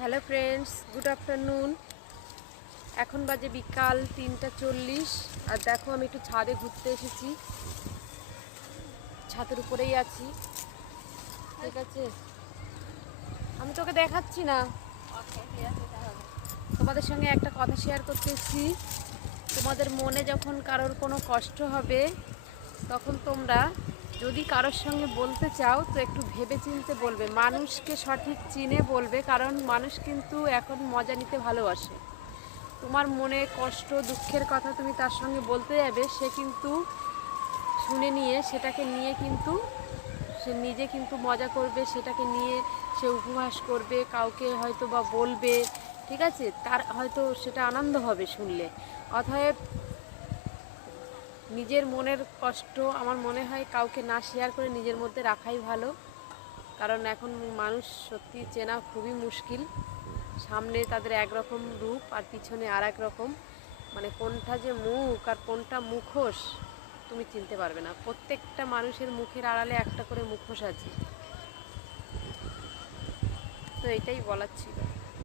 Hello friends, good afternoon. এখন বাজে বিকাল 3:40। আর দেখো, আমি একটু ছাদে ঘুরতে এসেছি। ছাদের উপরেই আছি, ঠিক আছে? আমি তোকে দেখাচ্ছি না, তোমাদের সঙ্গে একটা কথা শেয়ার করতে এসেছি। তোমাদের মনে যখন কারোর কোনো কষ্ট হবে, তখন তোমরা যদি কারোর সঙ্গে বলতে চাও তো একটু ভেবে চিনতে বলবে, মানুষকে সঠিক চিনে বলবে, কারণ মানুষ কিন্তু এখন মজা নিতে ভালোবাসে। তোমার মনে কষ্ট দুঃখের কথা তুমি তার সঙ্গে বলতে যাবে, সে কিন্তু শুনে নিয়ে সেটাকে নিয়ে কিন্তু সে নিজে কিন্তু মজা করবে, সেটাকে নিয়ে সে উপহাস করবে, কাউকে হয়তো বা বলবে, ঠিক আছে? তার হয়তো সেটা আনন্দ হবে শুনলে। অতএব নিজের মনের কষ্ট আমার মনে হয় কাউকে না শেয়ার করে নিজের মধ্যে রাখাই ভালো। কারণ এখন মানুষ সত্যি চেনা খুবই মুশকিল। সামনে তাদের একরকম রূপ আর পিছনে আর এক রকম, মানে কোনটা যে মুখ আর কোনটা মুখোশ তুমি চিনতে পারবে না। প্রত্যেকটা মানুষের মুখের আড়ালে একটা করে মুখোশ আছে। তো এটাই বলার ছিল।